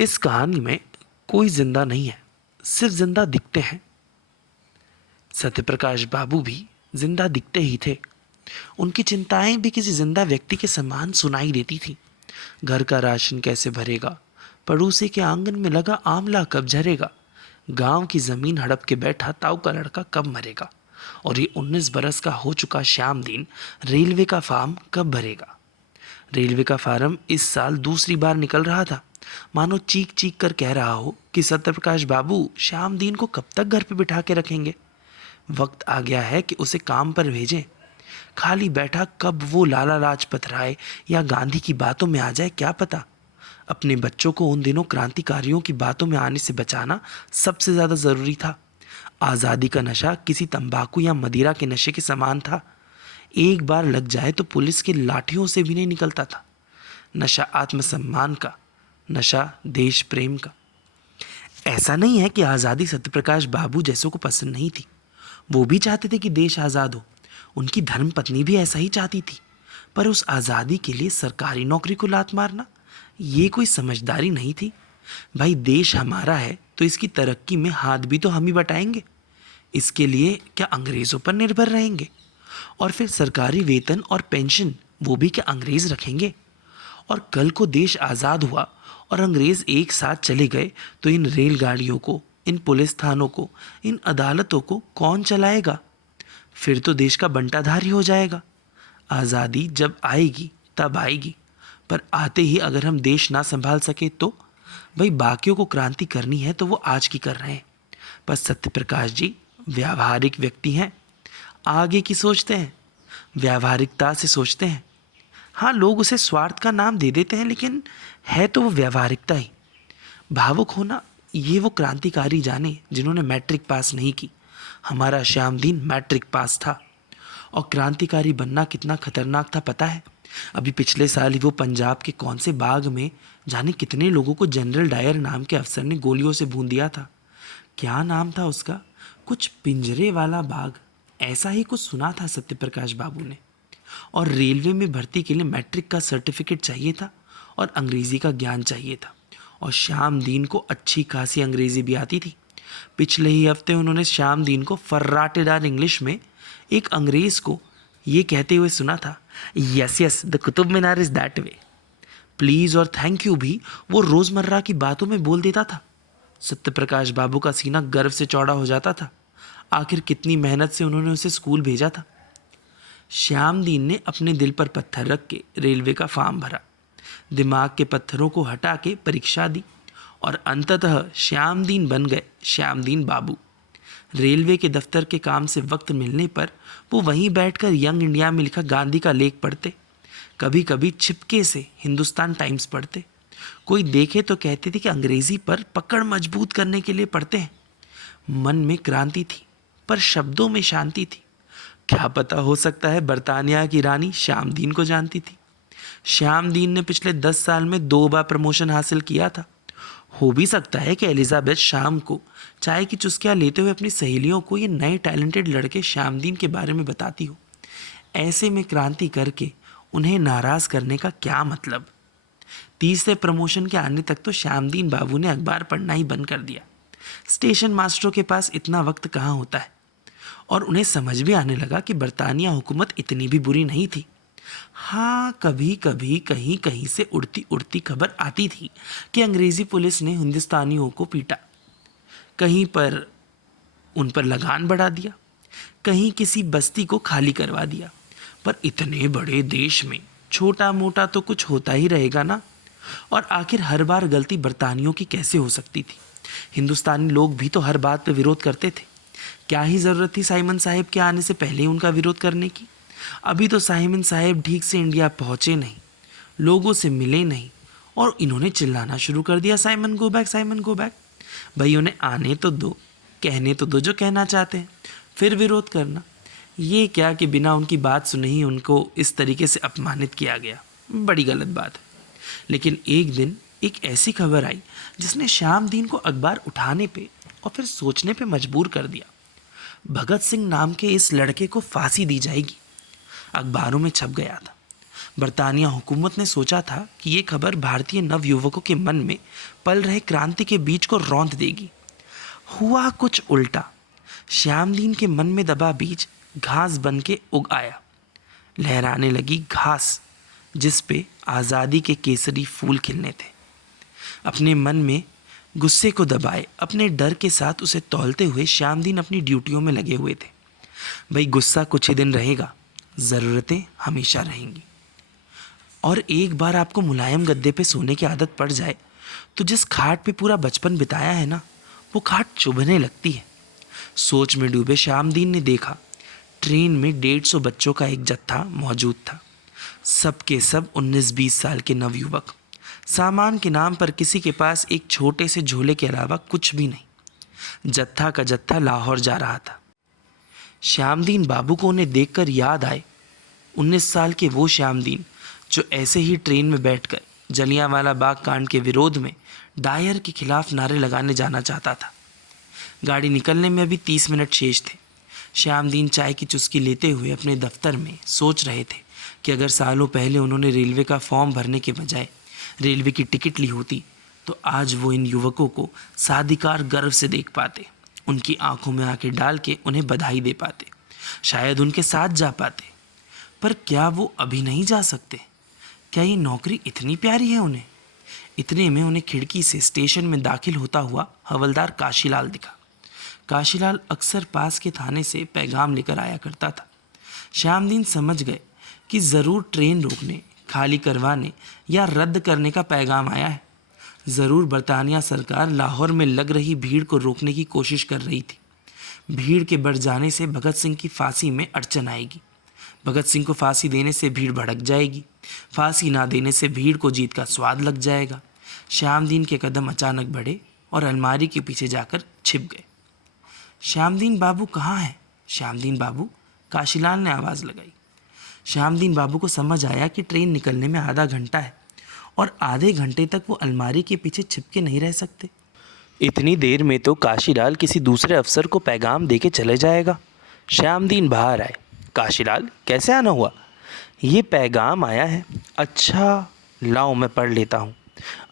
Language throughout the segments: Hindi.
इस कहानी में कोई जिंदा नहीं है, सिर्फ जिंदा दिखते हैं। सत्यप्रकाश बाबू भी जिंदा दिखते ही थे। उनकी चिंताएं भी किसी जिंदा व्यक्ति के समान सुनाई देती थी। घर का राशन कैसे भरेगा, पड़ोसी के आंगन में लगा आंवला कब झरेगा, गांव की जमीन हड़प के बैठा ताऊ का लड़का कब मरेगा, और ये 19 बरस का हो चुका श्याम दिन रेलवे का फार्म कब भरेगा। रेलवे का फार्म इस साल दूसरी बार निकल रहा था। मानो चीख चीख कर कह रहा हो कि सत्यप्रकाश बाबू श्याम दीन को कब तक घर पे बिठा के रखेंगे। वक्त आ गया है कि उसे काम पर भेजें। खाली बैठा कब वो लाला लाजपत राय या गांधी की बातों में आ जाए क्या पता। अपने बच्चों को उन दिनों क्रांतिकारियों की बातों में आने से बचाना सबसे ज़्यादा ज़रूरी था। आज़ादी का नशा किसी तंबाकू या मदिरा के नशे के समान था। एक बार लग जाए तो पुलिस की लाठियों से भी नहीं निकलता था। नशा आत्मसम्मान का, नशा देश प्रेम का। ऐसा नहीं है कि आज़ादी सत्यप्रकाश बाबू जैसों को पसंद नहीं थी। वो भी चाहते थे कि देश आज़ाद हो। उनकी धर्मपत्नी भी ऐसा ही चाहती थी। पर उस आज़ादी के लिए सरकारी नौकरी को लात मारना, ये कोई समझदारी नहीं थी। भाई, देश हमारा है तो इसकी तरक्की में हाथ भी तो हम ही बटाएंगे। इसके लिए क्या अंग्रेज़ों पर निर्भर रहेंगे? और फिर सरकारी वेतन और पेंशन वो भी क्या अंग्रेज़ रखेंगे? और कल को देश आज़ाद हुआ और अंग्रेज़ एक साथ चले गए तो इन रेलगाड़ियों को, इन पुलिस थानों को, इन अदालतों को कौन चलाएगा? फिर तो देश का बंटाधार ही हो जाएगा। आज़ादी जब आएगी तब आएगी, पर आते ही अगर हम देश ना संभाल सके तो भाई, बाकियों को क्रांति करनी है तो वो आज की कर रहे हैं। पर सत्यप्रकाश जी व्यावहारिक व्यक्ति हैं, आगे की सोचते हैं, व्यावहारिकता से सोचते हैं। हाँ, लोग उसे स्वार्थ का नाम दे देते हैं, लेकिन है तो वो व्यावहारिकता ही। भावुक होना ये वो क्रांतिकारी जाने जिन्होंने मैट्रिक पास नहीं की। हमारा श्याम दीन मैट्रिक पास था। और क्रांतिकारी बनना कितना खतरनाक था पता है? अभी पिछले साल ही वो पंजाब के कौन से बाग में जाने कितने लोगों को जनरल डायर नाम के अफसर ने गोलियों से भून दिया था। क्या नाम था उसका? कुछ पिंजरे वाला बाग, ऐसा ही कुछ सुना था सत्यप्रकाश बाबू ने। और रेलवे में भर्ती के लिए मैट्रिक का सर्टिफिकेट चाहिए था और अंग्रेज़ी का ज्ञान चाहिए था। और श्याम दीन को अच्छी खासी अंग्रेज़ी भी आती थी। पिछले ही हफ्ते उन्होंने श्याम दीन को फर्राटेदार इंग्लिश में एक अंग्रेज़ को ये कहते हुए सुना था, yes yes the Qutub Minar is that way. Please और थैंक यू भी वो रोज़मर्रा की बातों में बोल देता था। सत्यप्रकाश बाबू का सीना गर्व से चौड़ा हो जाता था। आखिर कितनी मेहनत से उन्होंने उसे स्कूल भेजा था। श्याम दीन ने अपने दिल पर पत्थर रख के रेलवे का फॉर्म भरा, दिमाग के पत्थरों को हटा के परीक्षा दी और अंततः श्याम दीन बन गए श्याम दीन बाबू। रेलवे के दफ्तर के काम से वक्त मिलने पर वो वहीं बैठकर यंग इंडिया में लिखा गांधी का लेख पढ़ते। कभी कभी छिपके से हिंदुस्तान टाइम्स पढ़ते। कोई देखे तो कहते थे कि अंग्रेज़ी पर पकड़ मजबूत करने के लिए पढ़ते हैं। मन में क्रांति थी, पर शब्दों में शांति थी। क्या पता, हो सकता है बरतानिया की रानी श्याम दीन को जानती थी। श्याम दीन ने पिछले 10 साल में 2 बार प्रमोशन हासिल किया था। हो भी सकता है कि एलिजाबेथ शाम को चाय की चुस्कियाँ लेते हुए अपनी सहेलियों को ये नए टैलेंटेड लड़के श्याम दीन के बारे में बताती हो। ऐसे में क्रांति करके उन्हें नाराज़ करने का क्या मतलब? तीसरे प्रमोशन के आने तक तो श्याम दीन बाबू ने अखबार पढ़ना ही बंद कर दिया। स्टेशन मास्टरों के पास इतना वक्त कहाँ होता है। और उन्हें समझ भी आने लगा कि बरतानिया हुकूमत इतनी भी बुरी नहीं थी। हाँ, कभी कभी कहीं कहीं से उड़ती उड़ती खबर आती थी कि अंग्रेज़ी पुलिस ने हिंदुस्तानियों को पीटा, कहीं पर उन पर लगान बढ़ा दिया, कहीं किसी बस्ती को खाली करवा दिया। पर इतने बड़े देश में छोटा मोटा तो कुछ होता ही रहेगा ना। और आखिर हर बार गलती बरतानियों की कैसे हो सकती थी? हिंदुस्तानी लोग भी तो हर बात पर विरोध करते थे। क्या ही ज़रूरत थी साइमन साहेब के आने से पहले ही उनका विरोध करने की? अभी तो साइमन साहेब ठीक से इंडिया पहुँचे नहीं, लोगों से मिले नहीं, और इन्होंने चिल्लाना शुरू कर दिया, Simon go back, Simon go back. भाई, उन्हें आने तो दो, कहने तो दो जो कहना चाहते हैं, फिर विरोध करना। ये क्या कि बिना उनकी बात सुने ही उनको इस तरीके से अपमानित किया गया, बड़ी गलत बात है। लेकिन एक दिन एक ऐसी खबर आई जिसने श्याम दीन को अखबार उठाने पे और फिर सोचने पे मजबूर कर दिया। भगत सिंह नाम के इस लड़के को फांसी दी जाएगी। अखबारों में छप गया था। बरतानिया हुकूमत ने सोचा था कि ये खबर भारतीय नवयुवकों के मन में पल रहे क्रांति के बीज को रौंद देगी। हुआ कुछ उल्टा। श्यामदीन के मन में दबा बीज घास बन के उग आया। लहराने लगी घास जिस पे आज़ादी के केसरी फूल खिलने थे। अपने मन में गुस्से को दबाए अपने डर के साथ उसे तौलते हुए श्यामदीन अपनी ड्यूटियों में लगे हुए थे। भाई गुस्सा कुछ ही दिन रहेगा, ज़रूरतें हमेशा रहेंगी। और एक बार आपको मुलायम गद्दे पे सोने की आदत पड़ जाए तो जिस खाट पे पूरा बचपन बिताया है ना, वो खाट चुभने लगती है। सोच में डूबे श्यामदीन ने देखा ट्रेन में 150 बच्चों का एक जत्था मौजूद था। सब के सब 19-20 साल के नवयुवक। सामान के नाम पर किसी के पास एक छोटे से झोले के अलावा कुछ भी नहीं। जत्था का जत्था लाहौर जा रहा था। श्यामदीन बाबू को उन्हें देखकर याद आए 19 साल के वो श्यामदीन जो ऐसे ही ट्रेन में बैठकर जलियांवाला बाग कांड के विरोध में डायर के खिलाफ नारे लगाने जाना चाहता था। गाड़ी निकलने में अभी 30 मिनट शेष थे। श्यामदीन चाय की चुस्की लेते हुए अपने दफ्तर में सोच रहे थे कि अगर सालों पहले उन्होंने रेलवे का फॉर्म भरने के बजाय रेलवे की टिकट ली होती तो आज वो इन युवकों को साधिकार गर्व से देख पाते, उनकी आंखों में आंखें डाल के उन्हें बधाई दे पाते, शायद उनके साथ जा पाते। पर क्या वो अभी नहीं जा सकते? क्या ये नौकरी इतनी प्यारी है उन्हें? इतने में उन्हें खिड़की से स्टेशन में दाखिल होता हुआ हवलदार काशीलाल दिखा। काशीलाल अक्सर पास के थाने से पैगाम लेकर आया करता था। श्यामदीन समझ गए कि ज़रूर ट्रेन रोकने, खाली करवाने या रद्द करने का पैगाम आया है। ज़रूर बरतानिया सरकार लाहौर में लग रही भीड़ को रोकने की कोशिश कर रही थी। भीड़ के बढ़ जाने से भगत सिंह की फांसी में अड़चन आएगी। भगत सिंह को फांसी देने से भीड़ भड़क जाएगी। फांसी ना देने से भीड़ को जीत का स्वाद लग जाएगा। श्यामदीन के कदम अचानक बढ़े और अलमारी के पीछे जाकर छिप गए। श्यामदीन बाबू कहाँ हैं? श्यामदीन बाबू, काशीलाल ने आवाज़ लगाई। श्यामदीन बाबू को समझ आया कि ट्रेन निकलने में आधा घंटा है और आधे घंटे तक वो अलमारी के पीछे छिपके नहीं रह सकते। इतनी देर में तो काशीलाल किसी दूसरे अफसर को पैगाम दे के चले जाएगा। श्यामदीन बाहर आए। काशीलाल, कैसे आना हुआ? ये पैगाम आया है। अच्छा, लाओ मैं पढ़ लेता हूँ।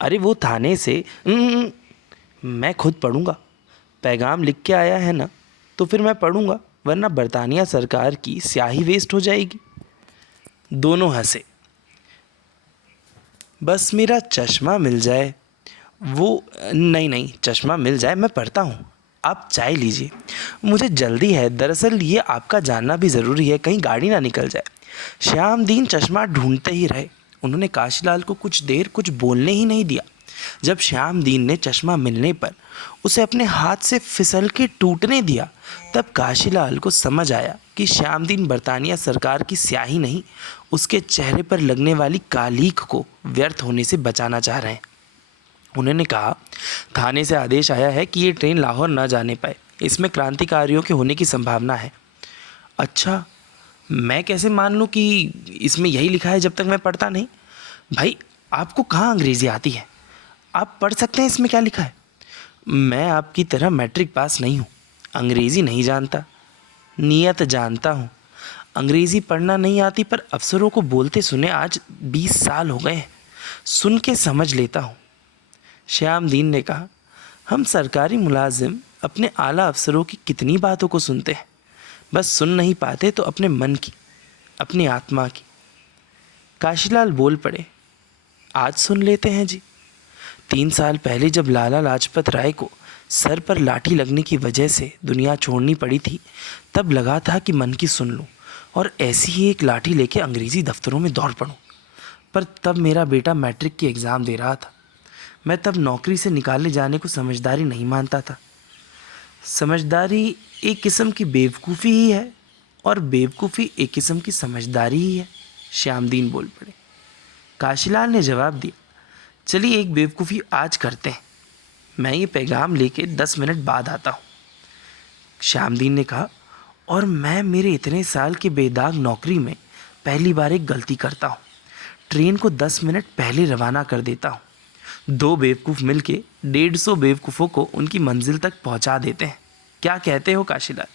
अरे वो थाने से मैं खुद पढ़ूँगा। पैगाम लिख के आया है ना, तो फिर मैं पढ़ूँगा, वरना बरतानिया सरकार की स्याही वेस्ट हो जाएगी। दोनों हंसे। बस मेरा चश्मा मिल जाए। वो नहीं, चश्मा मिल जाए, मैं पढ़ता हूँ। आप चाय लीजिए, मुझे जल्दी है। दरअसल ये आपका जानना भी ज़रूरी है, कहीं गाड़ी ना निकल जाए। श्यामदीन चश्मा ढूंढते ही रहे। उन्होंने काशीलाल को कुछ देर कुछ बोलने ही नहीं दिया। जब श्यामदीन ने चश्मा मिलने पर उसे अपने हाथ से फिसल के टूटने दिया, तब काशीलाल को समझ आया कि श्यामदीन बरतानिया सरकार की स्याही नहीं, उसके चेहरे पर लगने वाली कालीख को व्यर्थ होने से बचाना चाह रहे हैं। उन्होंने कहा, थाने से आदेश आया है कि ये ट्रेन लाहौर न जाने पाए। इसमें क्रांतिकारियों के होने की संभावना है। अच्छा, मैं कैसे मान लूँ कि इसमें यही लिखा है जब तक मैं पढ़ता नहीं? भाई, आपको कहाँ अंग्रेज़ी आती है? आप पढ़ सकते हैं इसमें क्या लिखा है। मैं आपकी तरह मैट्रिक पास नहीं हूँ, अंग्रेज़ी नहीं जानता, नियत जानता हूँ। अंग्रेज़ी पढ़ना नहीं आती, पर अफसरों को बोलते सुने आज 20 साल हो गए हैं, सुन के समझ लेता हूँ। श्यामदीन ने कहा, हम सरकारी मुलाजिम अपने आला अफसरों की कितनी बातों को सुनते हैं, बस सुन नहीं पाते तो अपने मन की, अपनी आत्मा की। काशीलाल बोल पड़े, आज सुन लेते हैं जी। 3 साल पहले जब लाला लाजपत राय को सर पर लाठी लगने की वजह से दुनिया छोड़नी पड़ी थी, तब लगा था कि मन की सुन लूं और ऐसी ही एक लाठी लेके अंग्रेज़ी दफ्तरों में दौड़ पड़ूं। पर तब मेरा बेटा मैट्रिक की एग्ज़ाम दे रहा था। मैं तब नौकरी से निकाले जाने को समझदारी नहीं मानता था। समझदारी एक किस्म की बेवकूफ़ी ही है और बेवकूफ़ी एक किस्म की समझदारी ही है। श्यामदीन बोल पड़े। काशीलाल ने जवाब दिया, चलिए एक बेवकूफ़ी आज करते हैं, मैं ये पैगाम लेके 10 मिनट बाद आता हूँ। श्यामदीन ने कहा, और मैं मेरे इतने साल की बेदाग नौकरी में पहली बार एक गलती करता हूँ। ट्रेन को 10 मिनट पहले रवाना कर देता हूँ। 2 बेवकूफ़ मिलके 150 बेवकूफ़ों को उनकी मंजिल तक पहुँचा देते हैं। क्या कहते हो काशीलाल?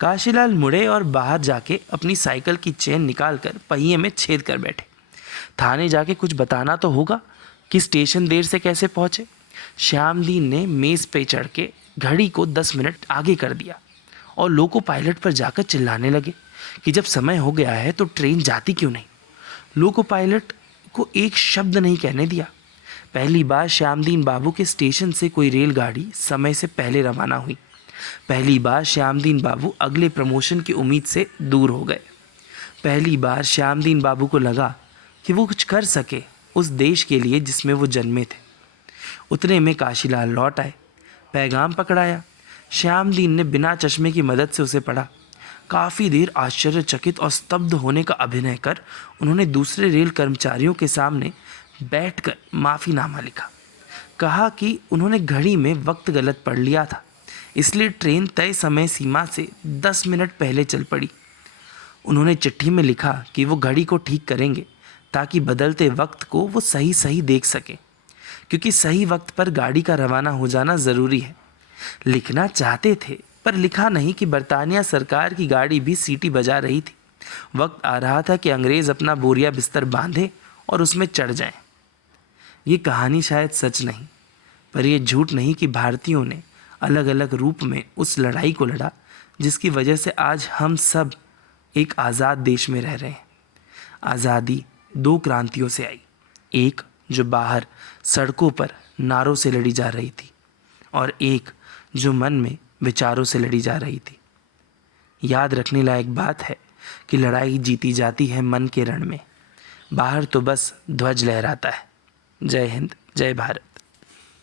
काशीलाल मुड़े और बाहर जाके अपनी साइकिल की चेन निकालकर पहिए में छेद कर बैठे। थाने जाके कुछ बताना तो होगा कि स्टेशन देर से कैसे पहुँचे। श्यामदीन ने मेज़ पे चढ़ के घड़ी को 10 मिनट आगे कर दिया और लोको पायलट पर जाकर चिल्लाने लगे कि जब समय हो गया है तो ट्रेन जाती क्यों नहीं। लोको पायलट को एक शब्द नहीं कहने दिया। पहली बार श्यामदीन बाबू के स्टेशन से कोई रेलगाड़ी समय से पहले रवाना हुई। पहली बार श्यामदीन बाबू अगले प्रमोशन की उम्मीद से दूर हो गए। पहली बार श्यामदीन बाबू को लगा कि वो कुछ कर सके उस देश के लिए जिसमें वो जन्मे थे। उतने में काशीलाल लौट आए। पैगाम पकड़ाया। श्यामदीन ने बिना चश्मे की मदद से उसे पढ़ा। काफ़ी देर आश्चर्यचकित और स्तब्ध होने का अभिनय कर उन्होंने दूसरे रेल कर्मचारियों के सामने बैठकर माफ़ीनामा लिखा। कहा कि उन्होंने घड़ी में वक्त गलत पढ़ लिया था, इसलिए ट्रेन तय समय सीमा से 10 मिनट पहले चल पड़ी। उन्होंने चिट्ठी में लिखा कि वो घड़ी को ठीक करेंगे ताकि बदलते वक्त को वो सही सही देख सकें, क्योंकि सही वक्त पर गाड़ी का रवाना हो जाना ज़रूरी है। लिखना चाहते थे पर लिखा नहीं कि बरतानिया सरकार की गाड़ी भी सीटी बजा रही थी। वक्त आ रहा था कि अंग्रेज़ अपना बोरिया बिस्तर बांधे और उसमें चढ़ जाएं। ये कहानी शायद सच नहीं, पर यह झूठ नहीं कि भारतीयों ने अलग अलग रूप में उस लड़ाई को लड़ा जिसकी वजह से आज हम सब एक आज़ाद देश में रह रहे हैं। आज़ादी 2 क्रांतियों से आई, एक जो बाहर सड़कों पर नारों से लड़ी जा रही थी और एक जो मन में विचारों से लड़ी जा रही थी। याद रखने लायक बात है कि लड़ाई जीती जाती है मन के रण में, बाहर तो बस ध्वज लहराता है। जय हिंद, जय भारत।